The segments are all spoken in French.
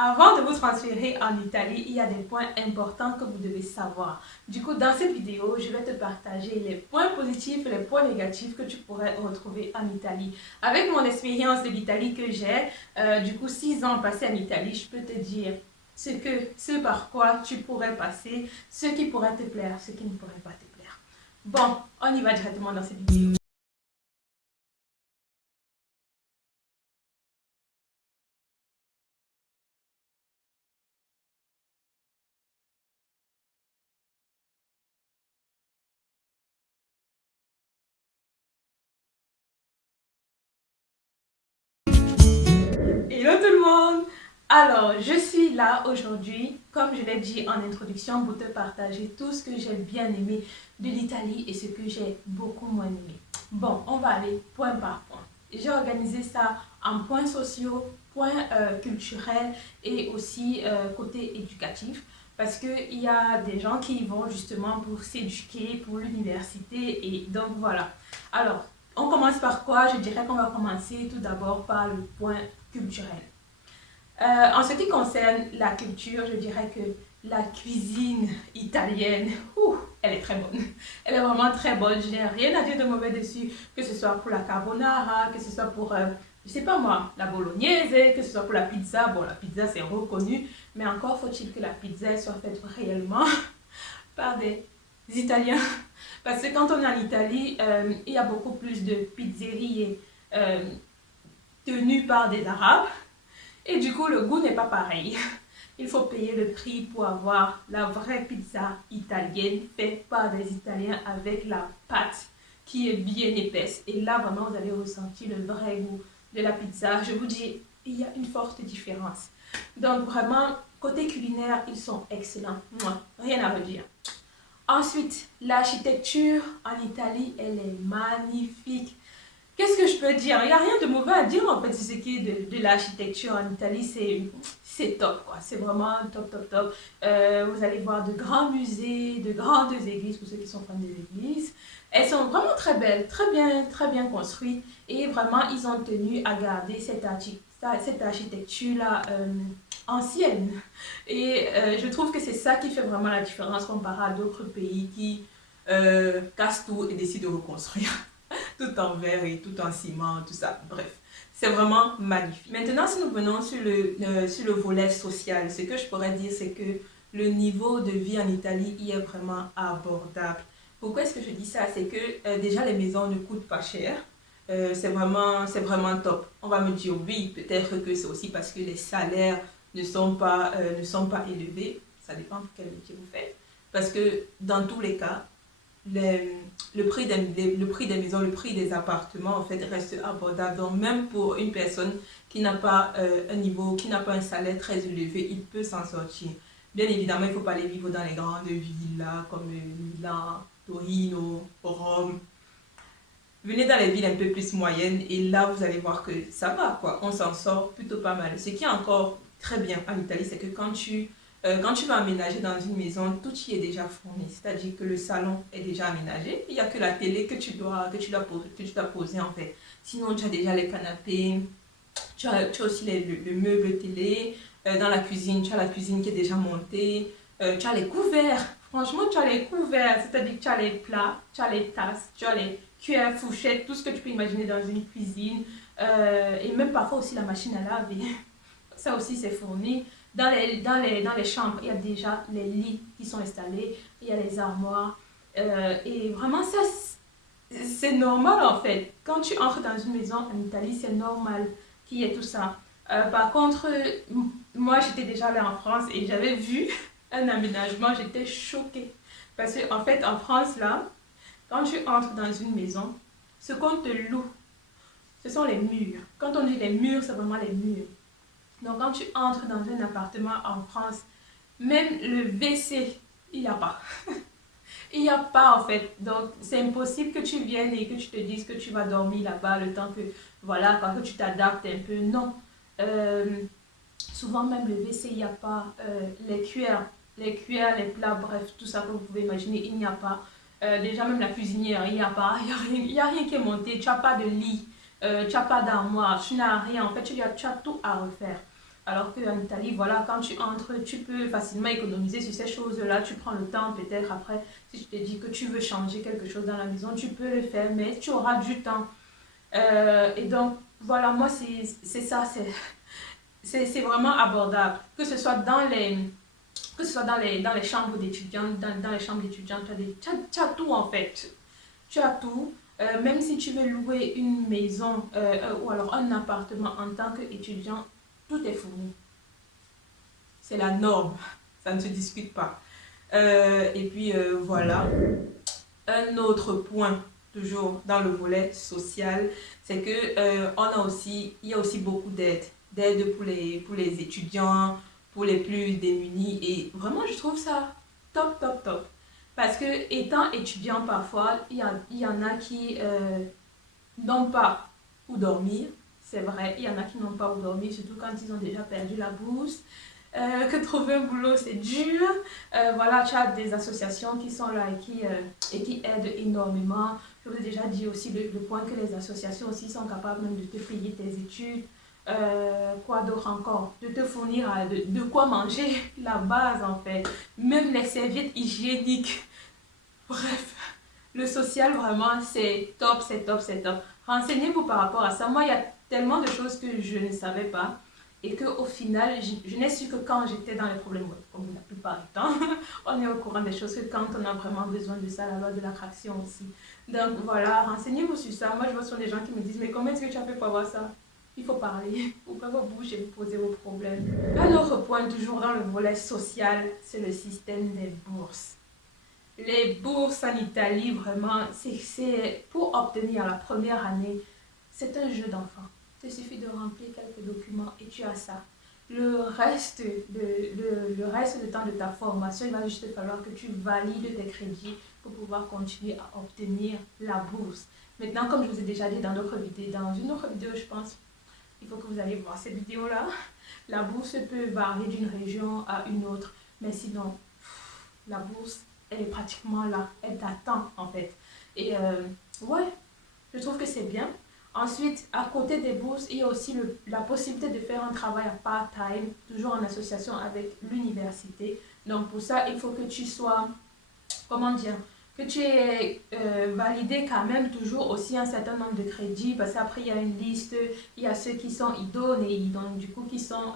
Avant de vous transférer en Italie, il y a des points importants que vous devez savoir. Du coup, dans cette vidéo, je vais te partager les points positifs et les points négatifs que tu pourrais retrouver en Italie. Avec mon expérience de l'Italie que j'ai, du coup 6 ans passés en Italie, je peux te dire ce par quoi tu pourrais passer, ce qui pourrait te plaire, ce qui ne pourrait pas te plaire. Bon, on y va directement dans cette vidéo. Hello tout le monde! Alors, je suis là aujourd'hui, comme je l'ai dit en introduction, pour te partager tout ce que j'ai bien aimé de l'Italie et ce que j'ai beaucoup moins aimé. Bon, on va aller point par point. J'ai organisé ça en points sociaux, points culturels et aussi côté éducatif. Parce qu'il y a des gens qui y vont justement pour s'éduquer, pour l'université et donc voilà. Alors, on commence par quoi? Je dirais qu'on va commencer tout d'abord par le point culturel. En ce qui concerne la culture, je dirais que la cuisine italienne, elle est très bonne. Elle est vraiment très bonne. Je n'ai rien à dire de mauvais dessus, que ce soit pour la carbonara, que ce soit pour, je sais pas moi, la bolognaise, que ce soit pour la pizza. Bon, la pizza c'est reconnu, mais encore faut-il que la pizza soit faite réellement par des Italiens. Parce que quand on est en Italie, il y a beaucoup plus de pizzeries tenues par des Arabes. Et du coup, le goût n'est pas pareil. Il faut payer le prix pour avoir la vraie pizza italienne faite par des Italiens avec la pâte qui est bien épaisse. Et là, vraiment, vous allez ressentir le vrai goût de la pizza. Je vous dis, il y a une forte différence. Donc, vraiment, côté culinaire, ils sont excellents. Moi, rien à redire. Ensuite, l'architecture en Italie, elle est magnifique. Qu'est-ce que je peux dire? Il n'y a rien de mauvais à dire en fait, c'est ce qui est de l'architecture en Italie, c'est top quoi, c'est vraiment top top top. Vous allez voir de grands musées, de grandes églises pour ceux qui sont fans des églises. Elles sont vraiment très bien construites et vraiment ils ont tenu à garder cette architecture-là ancienne. Et je trouve que c'est ça qui fait vraiment la différence comparé à d'autres pays qui cassent tout et décident de reconstruire tout en verre et tout en ciment, tout ça. Bref, c'est vraiment magnifique. Maintenant, si nous venons sur le volet social, ce que je pourrais dire, c'est que le niveau de vie en Italie y est vraiment abordable. Pourquoi est-ce que je dis ça? C'est que déjà, les maisons ne coûtent pas cher. C'est vraiment top. On va me dire oui, peut-être que c'est aussi parce que les salaires ne sont pas élevés. Ça dépend de quel métier vous faites. Parce que dans tous les cas, le prix des maisons, le prix des appartements, en fait, reste abordable. Donc, même pour une personne qui n'a pas un niveau, qui n'a pas un salaire très élevé, il peut s'en sortir. Bien évidemment, il ne faut pas aller vivre dans les grandes villes, là, comme Milan, Torino, Rome. Venez dans les villes un peu plus moyennes et là, vous allez voir que ça va, quoi. On s'en sort plutôt pas mal. Ce qui est encore très bien en Italie, c'est que quand tu vas aménager dans une maison, tout y est déjà fourni. C'est-à-dire que le salon est déjà aménagé. Il n'y a que la télé que tu dois poser en fait. Sinon, tu as déjà les canapés, tu as aussi le meuble télé. Dans la cuisine, tu as la cuisine qui est déjà montée. Tu as les couverts. Franchement, tu as les couverts. C'est-à-dire que tu as les plats, tu as les tasses, tu as les cuillères, fourchettes, tout ce que tu peux imaginer dans une cuisine. Et même parfois aussi la machine à laver. Ça aussi, c'est fourni. Dans les chambres, il y a déjà les lits qui sont installés, il y a les armoires. Et vraiment, ça, c'est normal en fait. Quand tu entres dans une maison en Italie, c'est normal qu'il y ait tout ça. Par contre, moi, j'étais déjà allée en France et j'avais vu un aménagement, j'étais choquée. Parce qu'en fait, en France, là, quand tu entres dans une maison, ce qu'on te loue, ce sont les murs. Quand on dit les murs, c'est vraiment les murs. Donc, quand tu entres dans un appartement en France, même le WC, il n'y a pas. Il n'y a pas en fait. Donc, c'est impossible que tu viennes et que tu te dises que tu vas dormir là-bas le temps que, voilà, quand que tu t'adaptes un peu. Non. Euh, Souvent, même le WC, il n'y a pas. Les cuillères, les plats, bref, tout ça que vous pouvez imaginer, il n'y a pas. Déjà, même la cuisinière, il n'y a pas. Il y a rien qui est monté. Tu n'as pas de lit. Tu n'as pas d'armoire. Tu n'as rien. En fait, tu as tout à refaire. Alors qu'en Italie, voilà, quand tu entres, tu peux facilement économiser sur ces choses-là. Tu prends le temps, peut-être après, si je te dis que tu veux changer quelque chose dans la maison, tu peux le faire, mais tu auras du temps. Et donc, voilà, moi, c'est ça, c'est vraiment abordable. Que ce soit dans les chambres d'étudiants, dans les chambres d'étudiants, tu as tout en fait. Tu as tout. Même si tu veux louer une maison ou alors un appartement en tant qu'étudiant, tout est fourni. C'est la norme. Ça ne se discute pas. Et puis voilà. Un autre point, toujours dans le volet social, c'est que il y a aussi beaucoup d'aide. D'aide pour les étudiants, pour les plus démunis. Et vraiment, je trouve ça top, top, top. Parce que étant étudiant, parfois, il y en a qui n'ont pas où dormir. C'est vrai, il y en a qui n'ont pas où dormir, surtout quand ils ont déjà perdu la bourse. Que trouver un boulot, c'est dur. Voilà, tu as des associations qui sont là et qui aident énormément. Je vous ai déjà dit aussi le point que les associations aussi sont capables même de te payer tes études. Quoi d'autre encore? De te fournir de quoi manger, la base en fait. Même les serviettes hygiéniques. Bref, le social vraiment c'est top, c'est top, c'est top. Renseignez-vous par rapport à ça. Moi, il y a tellement de choses que je ne savais pas et qu'au final, je n'ai su que quand j'étais dans les problèmes, comme la plupart du temps, on est au courant des choses que quand on a vraiment besoin de ça, la loi de l'attraction aussi. Donc voilà, renseignez-vous sur ça. Moi, je vois sur des gens qui me disent, mais comment est-ce que tu as fait pour avoir ça? Il faut parler, ouvrez vos bouches et vous posez vos problèmes. Un autre point, toujours dans le volet social, c'est le système des bourses. Les bourses en Italie, vraiment, c'est pour obtenir la première année, c'est un jeu d'enfant. Il te suffit de remplir quelques documents et tu as ça. Le reste du temps de ta formation, il va juste falloir que tu valides tes crédits pour pouvoir continuer à obtenir la bourse. Maintenant, comme je vous ai déjà dit dans d'autres vidéos, dans une autre vidéo, je pense, il faut que vous allez voir cette vidéo-là. La bourse peut varier d'une région à une autre, mais sinon, la bourse, elle est pratiquement là, elle t'attend en fait. Et ouais, je trouve que c'est bien. Ensuite, à côté des bourses, il y a aussi la possibilité de faire un travail à part-time, toujours en association avec l'université. Donc pour ça, il faut que tu sois, comment dire, que tu aies validé quand même toujours aussi un certain nombre de crédits, parce qu'après il y a une liste, il y a ceux qui sont idonés, donc du coup qui sont,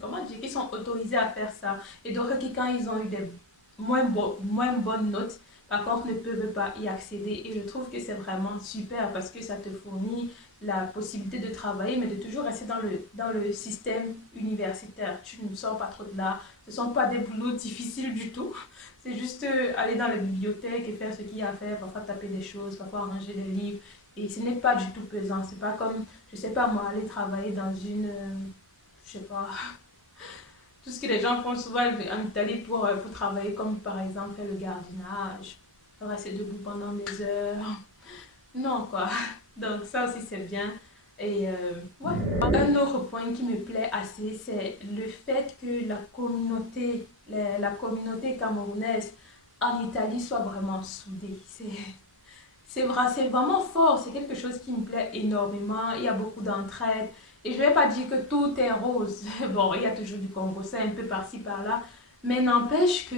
comment dire, qui sont autorisés à faire ça. Et d'autres qui, quand ils ont eu des moins bonnes notes, par contre ne peuvent pas y accéder. Et je trouve que c'est vraiment super parce que ça te fournit la possibilité de travailler, mais de toujours rester dans le système universitaire. Tu ne sors pas trop de là. Ce ne sont pas des boulots difficiles du tout. C'est juste aller dans la bibliothèque et faire ce qu'il y a à faire, parfois taper des choses, parfois ranger des livres. Et ce n'est pas du tout pesant. C'est pas comme, je sais pas moi, aller travailler dans une, je sais pas, tout ce que les gens font souvent en Italie pour travailler, comme par exemple faire le jardinage, rester debout pendant des heures. Non, quoi. Donc ça aussi c'est bien. Et ouais. Un autre point qui me plaît assez, c'est le fait que la communauté camerounaise en Italie soit vraiment soudée. C'est vraiment fort, c'est quelque chose qui me plaît énormément. Il y a beaucoup d'entraide. Et je ne vais pas dire que tout est rose. Bon, il y a toujours du Congo, c'est un peu par-ci, par-là. Mais n'empêche que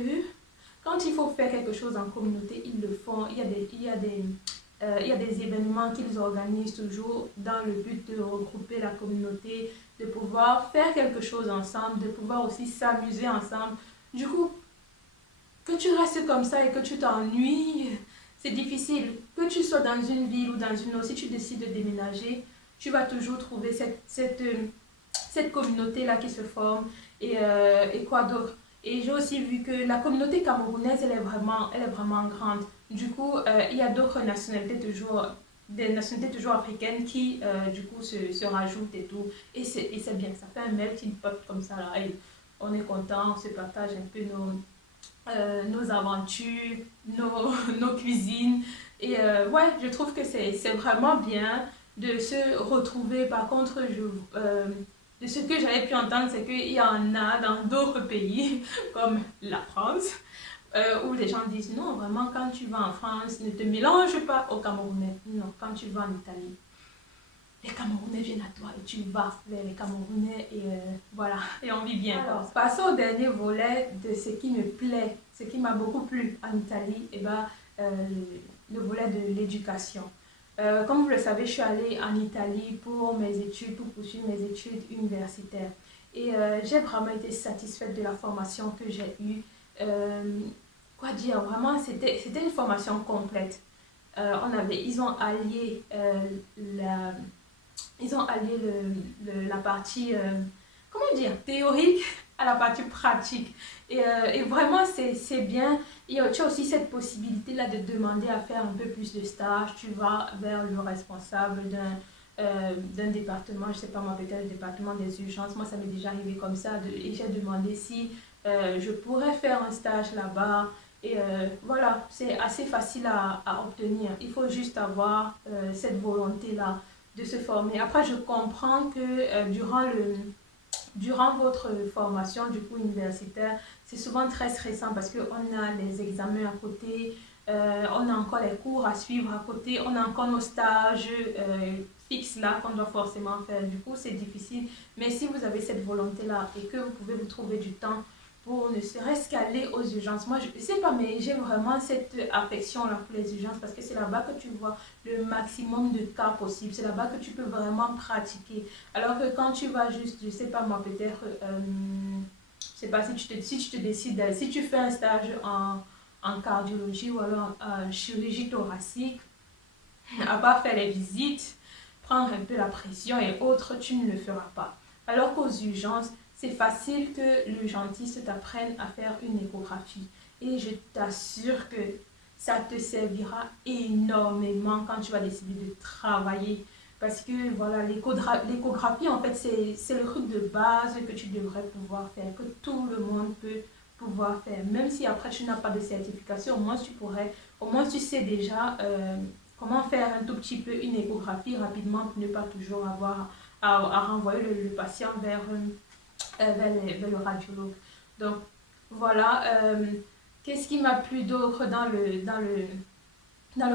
quand il faut faire quelque chose en communauté, ils le font. Il y a des événements qu'ils organisent toujours dans le but de regrouper la communauté, de pouvoir faire quelque chose ensemble, de pouvoir aussi s'amuser ensemble. Du coup, que tu restes comme ça et que tu t'ennuies, c'est difficile. Que tu sois dans une ville ou dans une autre, si tu décides de déménager, tu vas toujours trouver cette communauté-là qui se forme. Et quoi d'autre? Et j'ai aussi vu que la communauté camerounaise, elle est vraiment grande. Du coup, il y a d'autres nationalités toujours, des nationalités toujours africaines qui, du coup, se rajoutent et tout. Et c'est bien, ça fait un melting pot comme ça, là. Et on est content, on se partage un peu nos aventures, nos cuisines. Et ouais, je trouve que c'est vraiment bien de se retrouver. Par contre, de ce que j'avais pu entendre, c'est qu'il y en a dans d'autres pays, comme la France, où les gens disent non, vraiment, quand tu vas en France, ne te mélange pas au Camerounais. Non, quand tu vas en Italie, les Camerounais viennent à toi et tu vas vers les Camerounais et voilà, et on vit bien. Alors, passons au dernier volet de ce qui me plaît, ce qui m'a beaucoup plu en Italie, et ben, le volet de l'éducation. Comme vous le savez, je suis allée en Italie pour mes études, pour poursuivre mes études universitaires. Et j'ai vraiment été satisfaite de la formation que j'ai eue. Quoi dire, vraiment, c'était une formation complète. Ils ont allié la partie, comment dire, théorique à la partie pratique. Et vraiment, c'est bien. Et tu as aussi cette possibilité-là de demander à faire un peu plus de stage. Tu vas vers le responsable d'un département, je ne sais pas moi, peut-être le département des urgences. Moi, ça m'est déjà arrivé comme ça. Et j'ai demandé si je pourrais faire un stage là-bas. Et voilà, c'est assez facile à obtenir. Il faut juste avoir cette volonté-là de se former. Après, je comprends que durant votre formation du coup universitaire, c'est souvent très stressant parce qu'on a les examens à côté, on a encore les cours à suivre à côté, on a encore nos stages fixes là qu'on doit forcément faire. Du coup, c'est difficile. Mais si vous avez cette volonté-là et que vous pouvez vous trouver du temps pour ne serait-ce qu'aller aux urgences. Moi, je ne sais pas, mais j'ai vraiment cette affection-là pour les urgences parce que c'est là-bas que tu vois le maximum de cas possible. C'est là-bas que tu peux vraiment pratiquer. Alors que quand tu vas juste, je ne sais pas moi, peut-être, je sais pas si tu te décides, si tu fais un stage en cardiologie ou alors en chirurgie thoracique, à part faire les visites, prendre un peu la pression et autres, tu ne le feras pas. Alors qu'aux urgences, c'est facile que le gentiste t'apprenne à faire une échographie. Et je t'assure que ça te servira énormément quand tu vas décider de travailler. Parce que voilà, l'échographie, en fait, c'est le truc de base que tu devrais pouvoir faire, que tout le monde peut pouvoir faire. Même si après tu n'as pas de certification, au moins tu sais déjà comment faire un tout petit peu une échographie rapidement pour ne pas toujours avoir à renvoyer le patient vers le radiologue. Donc voilà, qu'est-ce qui m'a plu d'autre dans le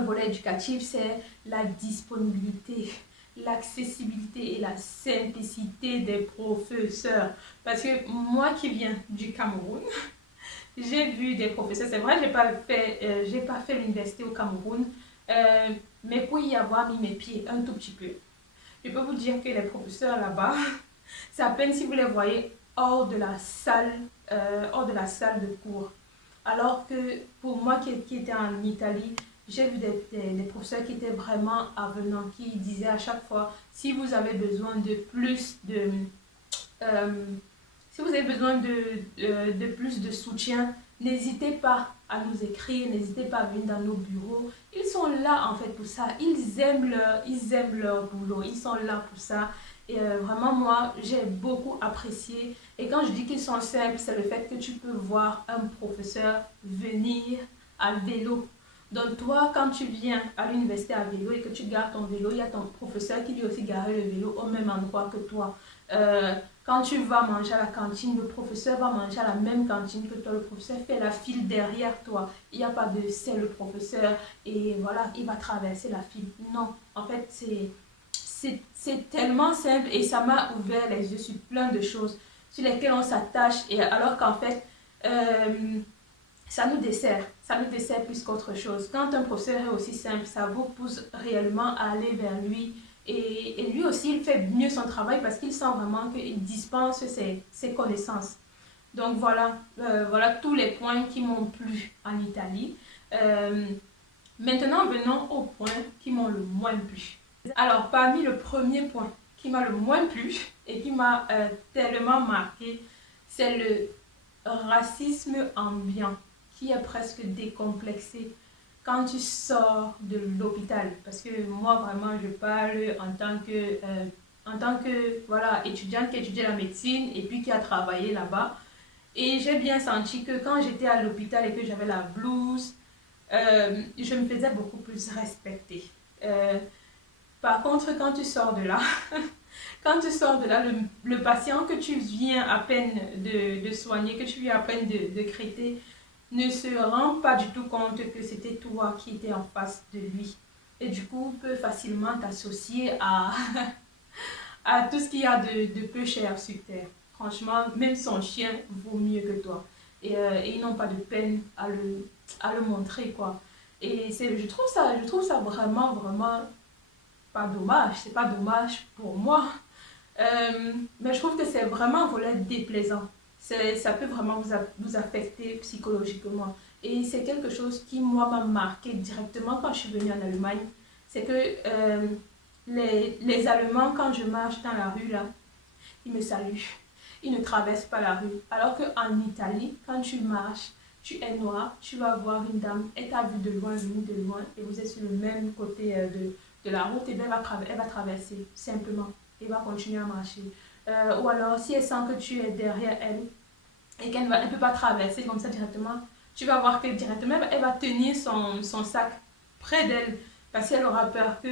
volet éducatif, c'est la disponibilité, l'accessibilité et la simplicité des professeurs. Parce que moi qui viens du Cameroun, j'ai vu des professeurs, c'est vrai, j'ai pas fait l'université au Cameroun, mais pour y avoir mis mes pieds un tout petit peu, je peux vous dire que les professeurs là-bas, c'est à peine si vous les voyez hors de la salle de cours. Alors que pour moi qui était en Italie, j'ai vu des professeurs qui étaient vraiment avenants, qui disaient à chaque fois, si vous avez besoin de plus euh, si vous avez besoin de plus de soutien, n'hésitez pas à nous écrire, n'hésitez pas à venir dans nos bureaux. Ils sont là en fait pour ça. Ils aiment leur boulot. Ils sont là pour ça. Et vraiment, moi, j'ai beaucoup apprécié. Et quand je dis qu'ils sont simples, c'est le fait que tu peux voir un professeur venir à vélo. Donc toi, quand tu viens à l'université à vélo et que tu gardes ton vélo, il y a ton professeur qui lui aussi garde le vélo au même endroit que toi. Quand tu vas manger à la cantine, le professeur va manger à la même cantine que toi. Le professeur fait la file derrière toi. Il n'y a pas de c'est le professeur et voilà, il va traverser la file. Non, en fait, c'est tellement simple et ça m'a ouvert les yeux sur plein de choses sur lesquelles on s'attache. Et alors qu'en fait, ça nous dessert plus qu'autre chose. Quand un professeur est aussi simple, ça vous pousse réellement à aller vers lui. Et lui aussi, il fait mieux son travail parce qu'il sent vraiment qu'il dispense ses connaissances. Donc voilà tous les points qui m'ont plu en Italie. Maintenant, venons aux points qui m'ont le moins plu. Alors, parmi le premier point qui m'a le moins plu et qui m'a tellement marqué, c'est le racisme ambiant qui est presque décomplexé quand tu sors de l'hôpital. Parce que moi, vraiment, je parle en tant que voilà, étudiante qui étudie la médecine et puis qui a travaillé là-bas. Et j'ai bien senti que quand j'étais à l'hôpital et que j'avais la blouse, je me faisais beaucoup plus respecter. Par contre, quand tu sors de là, le patient que tu viens à peine de soigner, que tu viens à peine de traiter, ne se rend pas du tout compte que c'était toi qui étais en face de lui. et du coup peut facilement t'associer à, à tout ce qu'il y a de peu cher sur Terre. Franchement, même son chien vaut mieux que toi. Et ils n'ont pas de peine à le montrer, quoi. Et je trouve ça vraiment, vraiment pas dommage. C'est pas dommage pour moi. Mais je trouve que c'est vraiment un volet déplaisant. Ça peut vraiment vous affecter psychologiquement. Et c'est quelque chose qui, moi, m'a marqué directement quand je suis venue en Allemagne. C'est que les Allemands, quand je marche dans la rue, là, ils me saluent. Ils ne traversent pas la rue. Alors qu'en Italie, quand tu marches, tu es noir, tu vas voir une dame, elle t'a vu de loin, venue de loin, et vous êtes sur le même côté de la route, et bien elle va traverser, simplement. Elle va continuer à marcher. Ou alors, si elle sent que tu es derrière elle, et qu'elle ne peut pas traverser comme ça directement, tu vas voir que directement, elle va tenir son sac près d'elle, parce qu'elle aura peur que,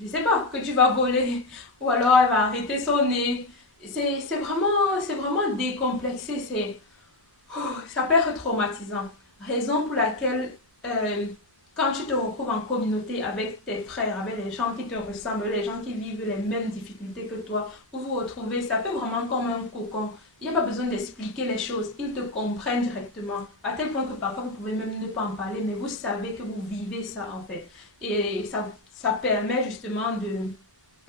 je ne sais pas, que tu vas voler, ou alors elle va arrêter son nez. C'est vraiment décomplexé, ça peut être traumatisant. Raison pour laquelle, quand tu te retrouves en communauté avec tes frères, avec les gens qui te ressemblent, les gens qui vivent les mêmes difficultés que toi, vous vous retrouvez, ça fait vraiment comme un cocon. Il n'y a pas besoin d'expliquer les choses, ils te comprennent directement. À tel point que parfois vous pouvez même ne pas en parler, mais vous savez que vous vivez ça en fait. Et ça permet justement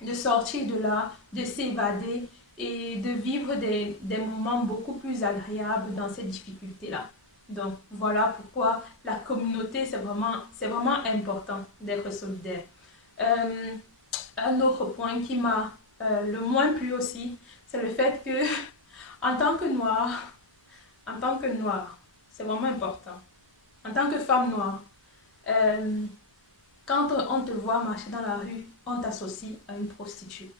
de sortir de là, de s'évader et de vivre des moments beaucoup plus agréables dans ces difficultés-là. Donc voilà pourquoi la communauté, c'est vraiment important d'être solidaire. Euh, un autre point qui m'a le moins plu aussi, c'est le fait que en tant que noire, c'est vraiment important. En tant que femme noire, euh, quand on te voit marcher dans la rue, on t'associe à une prostituée.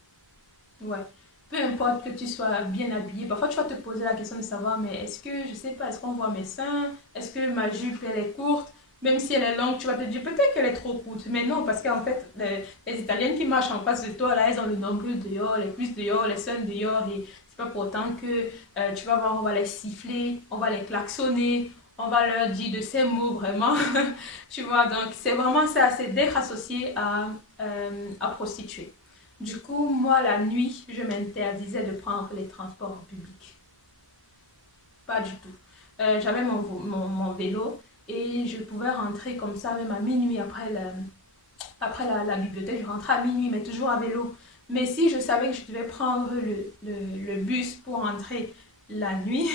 Ouais. Peu importe que tu sois bien habillée, parfois tu vas te poser la question de savoir, mais est-ce que, je sais pas, est-ce qu'on voit mes seins? Est-ce que ma jupe, elle est courte? Même si elle est longue, tu vas te dire peut-être qu'elle est trop courte. Mais non, parce qu'en fait, les Italiennes qui marchent en face de toi, là, elles ont le nombril dehors, les cuisses dehors, les seins dehors. Et c'est pas pour autant que tu vas voir, on va les siffler, on va les klaxonner, on va leur dire de ces mots vraiment. Tu vois, donc c'est vraiment ça, c'est d'être associé à prostituée. Du coup, moi, la nuit, je m'interdisais de prendre les transports en public. Pas du tout. J'avais mon vélo et je pouvais rentrer comme ça, même à minuit après la bibliothèque. Je rentrais à minuit, mais toujours à vélo. Mais si je savais que je devais prendre le bus pour rentrer la nuit,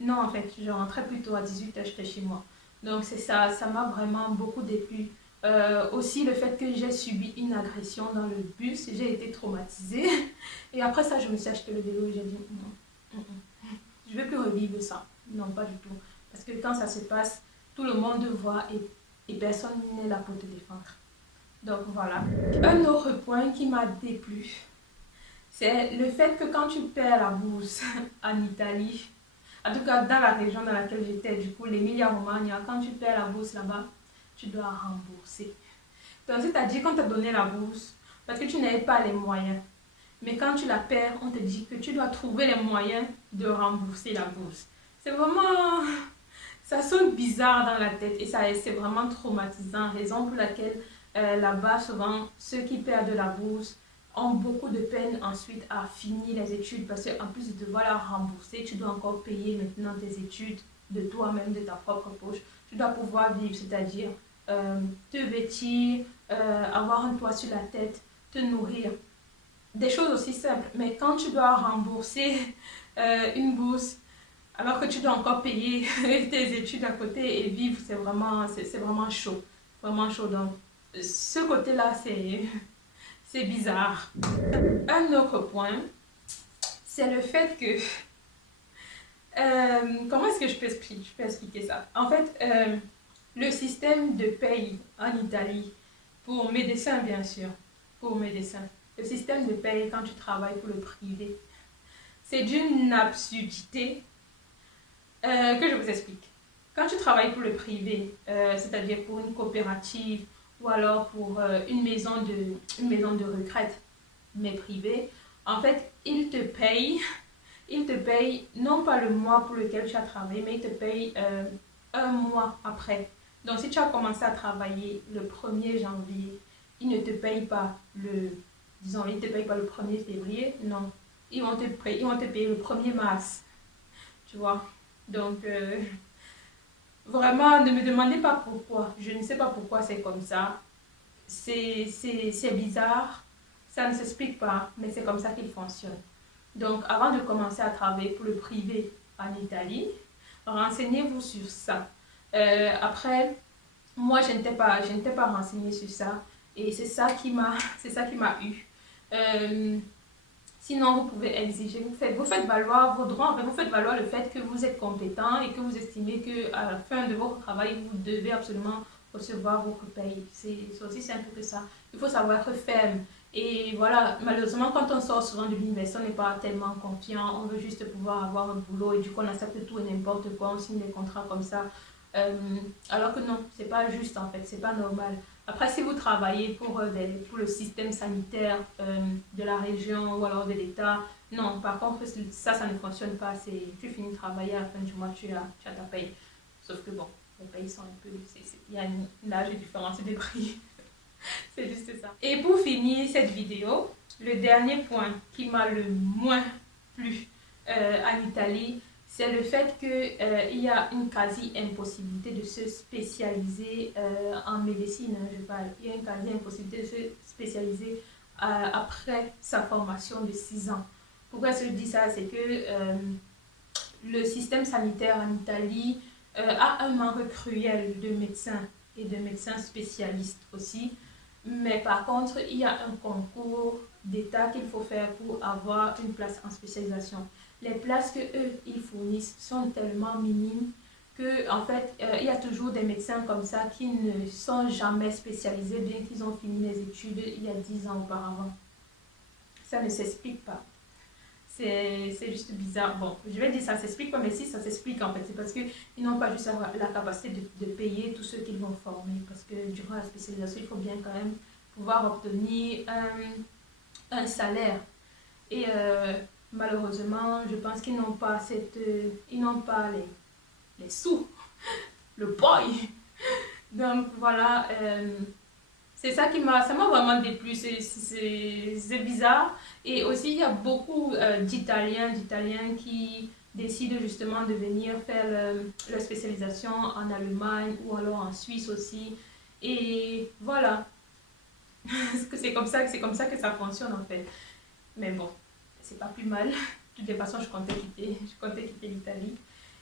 non, en fait, je rentrais plutôt à 18h, j'étais chez moi. Donc, c'est ça, ça m'a vraiment beaucoup déplu. Aussi, le fait que j'ai subi une agression dans le bus, j'ai été traumatisée. Et après ça, je me suis acheté le vélo et j'ai dit non, je ne veux plus revivre ça. Non, pas du tout. Parce que quand ça se passe, tout le monde voit et personne n'est là pour te défendre. Donc voilà. Un autre point qui m'a déplu, c'est le fait que quand tu perds la bourse en Italie, en tout cas dans la région dans laquelle j'étais, du coup, l'Emilia-Romagna, quand tu perds la bourse là-bas, tu dois rembourser. Donc, c'est-à-dire qu'on t'a donné la bourse parce que tu n'avais pas les moyens. Mais quand tu la perds, on te dit que tu dois trouver les moyens de rembourser la bourse. C'est vraiment... Ça sonne bizarre dans la tête et c'est vraiment traumatisant. Raison pour laquelle là-bas, souvent, ceux qui perdent la bourse ont beaucoup de peine ensuite à finir les études parce qu'en plus de devoir la rembourser, tu dois encore payer maintenant tes études de toi-même, de ta propre poche. Tu dois pouvoir vivre, c'est-à-dire te vêtir, avoir un toit sur la tête, te nourrir. Des choses aussi simples. Mais quand tu dois rembourser une bourse, alors que tu dois encore payer tes études à côté et vivre, c'est vraiment chaud. Vraiment chaud. Donc, ce côté-là, c'est bizarre. Un autre point, c'est le fait que... comment est-ce que je peux expliquer ça? En fait, le système de paye en Italie, pour médecins bien sûr, pour médecins, le système de paye quand tu travailles pour le privé, c'est d'une absurdité que je vous explique. Quand tu travailles pour le privé, c'est-à-dire pour une coopérative ou alors pour une maison de retraite, mais privée, en fait, ils te payent non pas le mois pour lequel tu as travaillé, mais ils te payent un mois après. Donc, si tu as commencé à travailler le 1er janvier ils ne te payent pas disons, ils ne te payent pas le 1er février, non. Ils vont te payer le 1er mars, tu vois. Donc, vraiment, ne me demandez pas pourquoi. Je ne sais pas pourquoi c'est comme ça. C'est bizarre. Ça ne s'explique pas, mais c'est comme ça qu'il fonctionne. Donc, avant de commencer à travailler pour le privé en Italie, renseignez-vous sur ça. Après, moi, je n'étais pas renseignée sur ça. Et c'est ça qui m'a eu. Sinon, vous pouvez exiger, vous faites valoir vos droits, vous faites valoir le fait que vous êtes compétent et que vous estimez qu'à la fin de votre travail, vous devez absolument recevoir votre paye. C'est aussi simple que ça. Il faut savoir être ferme. Et voilà, malheureusement, quand on sort souvent de l'université, on n'est pas tellement confiant. On veut juste pouvoir avoir un boulot et du coup, on accepte tout et n'importe quoi. On signe des contrats comme ça. Alors que non, c'est pas juste en fait, c'est pas normal. Après, si vous travaillez pour le système sanitaire de la région ou alors de l'État, non, par contre, ça ne fonctionne pas. Tu finis de travailler à la fin du mois, tu as ta paye. Sauf que bon, les payes sont un peu. Il y a une large différence de prix. C'est juste ça. Et pour finir cette vidéo, le dernier point qui m'a le moins plu en Italie, c'est le fait qu'il y a une quasi-impossibilité de se spécialiser en médecine, je parle. Il y a une quasi-impossibilité de se spécialiser après sa formation de 6 ans. Pourquoi je dis ça? C'est que le système sanitaire en Italie a un manque cruel de médecins et de médecins spécialistes aussi. Mais par contre, il y a un concours d'État qu'il faut faire pour avoir une place en spécialisation. Les places que eux ils fournissent sont tellement minimes que en fait il y a toujours des médecins comme ça qui ne sont jamais spécialisés bien qu'ils ont fini les études il y a 10 ans auparavant. Ça ne s'explique pas. C'est juste bizarre. Bon, je vais dire ça s'explique pas, mais si ça s'explique en fait, c'est parce qu'ils n'ont pas juste la capacité de payer tous ceux qu'ils vont former. Parce que durant la spécialisation, il faut bien quand même pouvoir obtenir un salaire. Et malheureusement, je pense qu'ils n'ont pas les sous, le boy. Donc voilà, c'est ça ça m'a vraiment déplu, c'est bizarre. Et aussi, il y a beaucoup d'Italiens qui décident justement de venir faire leur spécialisation en Allemagne ou alors en Suisse aussi. Et voilà, c'est comme ça que ça fonctionne en fait. Mais bon, c'est pas plus mal. De toutes les façons, je comptais quitter l'Italie.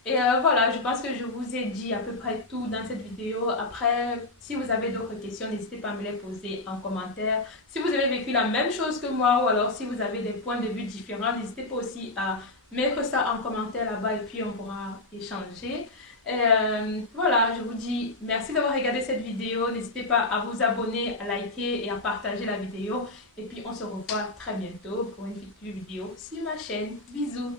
Et voilà, je pense que je vous ai dit à peu près tout dans cette vidéo. Après, si vous avez d'autres questions, n'hésitez pas à me les poser en commentaire. Si vous avez vécu la même chose que moi ou alors si vous avez des points de vue différents, n'hésitez pas aussi à mettre ça en commentaire là-bas et puis on pourra échanger. Et voilà, je vous dis merci d'avoir regardé cette vidéo. N'hésitez pas à vous abonner, à liker et à partager la vidéo. Et puis on se revoit très bientôt pour une future vidéo sur ma chaîne. Bisous!